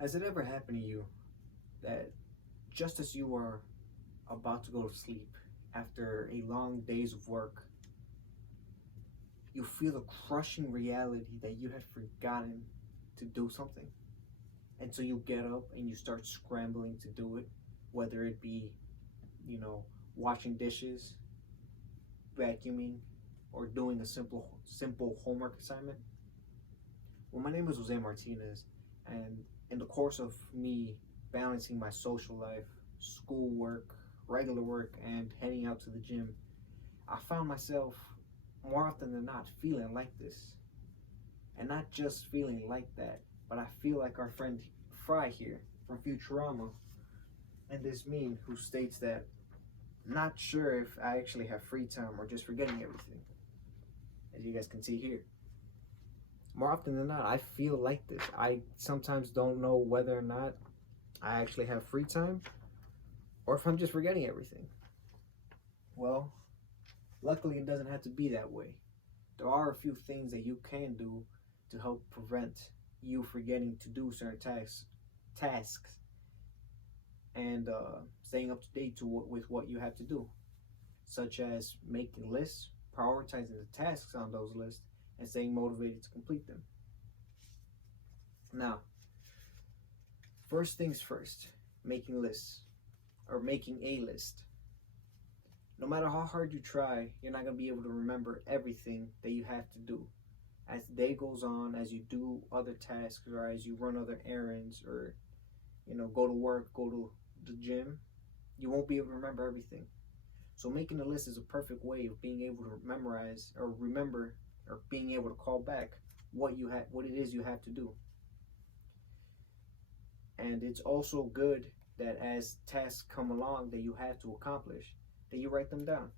Has it ever happened to you that just as you are about to go to sleep after a long days of work, you feel the crushing reality that you had forgotten to do something? And so you get up and you start scrambling to do it, whether it be, you know, washing dishes, vacuuming, or doing a simple homework assignment. Well, my name is Jose Martinez, and in the course of me balancing my social life, schoolwork, regular work, and heading out to the gym, I found myself more often than not feeling like this. And not just feeling like that, but I feel like our friend Fry here from Futurama and this meme who states that not sure if I actually have free time or just forgetting everything, as you guys can see here. More often than not, I feel like this. I sometimes don't know whether or not I actually have free time or if I'm just forgetting everything. Well, luckily, it doesn't have to be that way. There are a few things that you can do to help prevent you forgetting to do certain tasks, and staying up to date with what you have to do, such as making lists, prioritizing the tasks on those lists, and staying motivated to complete them. Now, first things first, making lists or making a list. No matter how hard you try, you're not going to be able to remember everything that you have to do. As the day goes on, as you do other tasks or as you run other errands or go to work, go to the gym, you won't be able to remember everything. So making a list is a perfect way of being able to memorize or remember or being able to call back what it is you have to do. And it's also good that as tasks come along that you have to accomplish, that you write them down.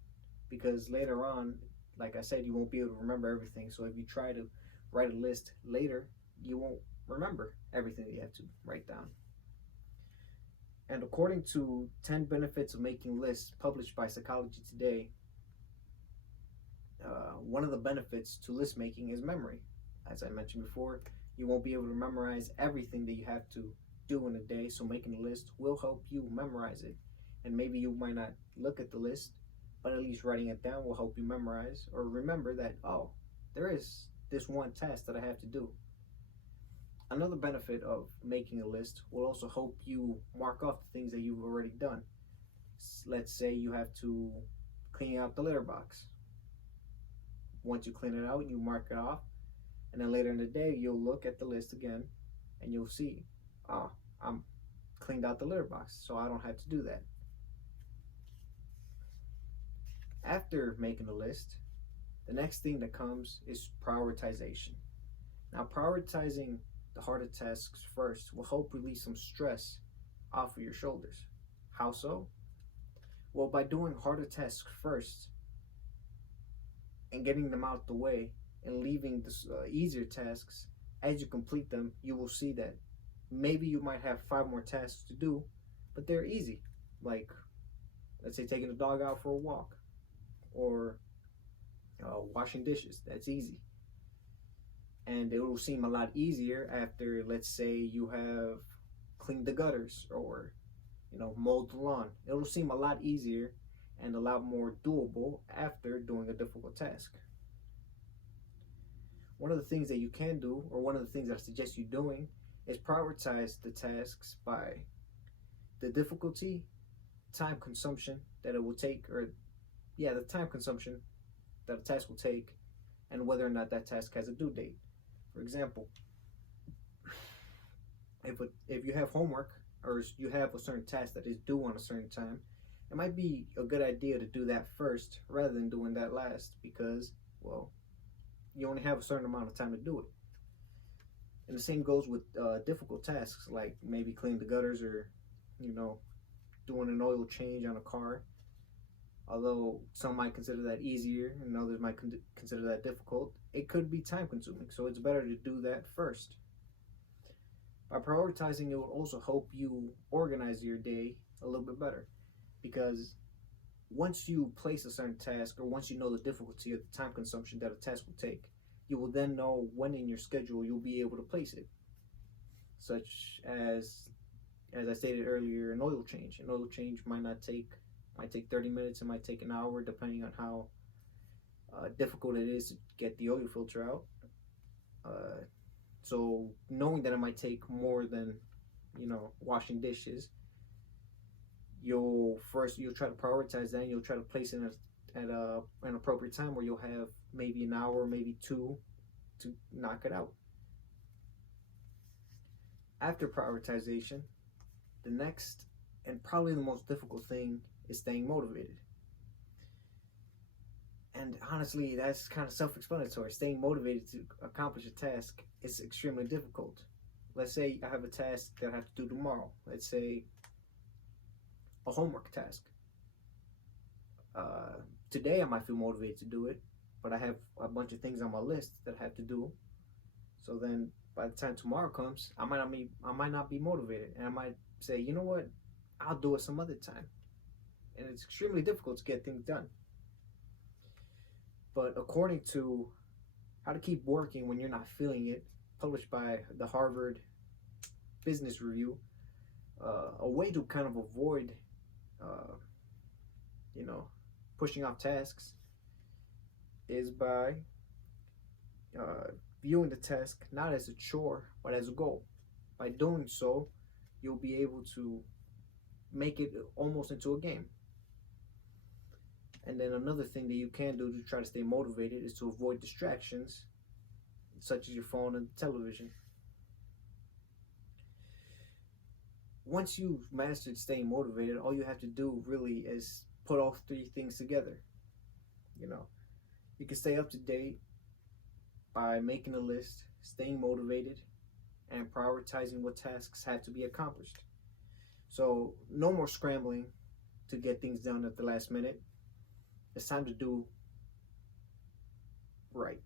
Because later on, like I said, you won't be able to remember everything. So if you try to write a list later, you won't remember everything that you have to write down. And according to 10 benefits of making lists published by Psychology Today, one of the benefits to list making is memory. As I mentioned before, you won't be able to memorize everything that you have to do in a day, so making a list will help you memorize it. And maybe you might not look at the list, but at least writing it down will help you memorize or remember that, oh, there is this one task that I have to do. Another benefit of making a list will also help you mark off the things that you've already done. Let's say you have to clean out the litter box. Once you clean it out, you mark it off, and then later in the day, you'll look at the list again, and you'll see, oh, I'm cleaned out the litter box, so I don't have to do that. After making a list, the next thing that comes is prioritization. Now, prioritizing the harder tasks first will help release some stress off of your shoulders. How so? Well, by doing harder tasks first and getting them out the way and leaving the easier tasks, as you complete them, you will see that maybe you might have 5 more tasks to do, but they're easy. Like, let's say taking the dog out for a walk or washing dishes. That's easy. And it will seem a lot easier after, let's say, you have cleaned the gutters or mowed the lawn. It will seem a lot easier and a lot more doable after doing a difficult task. One of the things that you can do, or one of the things that I suggest you doing, is prioritize the tasks by the difficulty, time consumption that it will take, the time consumption that a task will take, and whether or not that task has a due date. For example, if you have homework or you have a certain task that is due on a certain time, it might be a good idea to do that first rather than doing that last because, well, you only have a certain amount of time to do it. And the same goes with difficult tasks like maybe cleaning the gutters or, doing an oil change on a car. Although some might consider that easier and others might consider that difficult, it could be time consuming. So it's better to do that first. By prioritizing, it will also help you organize your day a little bit better. Because once you place a certain task or once you know the difficulty or the time consumption that a task will take, you will then know when in your schedule you'll be able to place it. such as I stated earlier, an oil change. An oil change might take 30 minutes. It might take an hour, depending on how difficult it is to get the oil filter out. Uh, so knowing that it might take more than washing dishes, you'll try to prioritize that, and you'll try to place it at an appropriate time where you'll have maybe an hour, maybe two, to knock it out. After prioritization, the next and probably the most difficult thing is staying motivated. And honestly, that's kind of self-explanatory. Staying motivated to accomplish a task is extremely difficult. Let's say I have a task that I have to do tomorrow. Let's say a homework task. Uh, Today I might feel motivated to do it, but I have a bunch of things on my list that I have to do. So then, by the time tomorrow comes, I might not be motivated, and I might say, you know what, I'll do it some other time. And it's extremely difficult to get things done. But according to How to Keep Working When You're Not Feeling It, published by the Harvard Business Review, a way to kind of avoid, uh, you know, pushing off tasks is by uh, viewing the task not as a chore but as a goal. By doing so, you'll be able to make it almost into a game. And then another thing that you can do to try to stay motivated is to avoid distractions, such as your phone and television. Once you've mastered staying motivated, all you have to do really is put all three things together. You know, you can stay up to date by making a list, staying motivated, and prioritizing what tasks have to be accomplished. So, no more scrambling to get things done at the last minute. It's time to do right.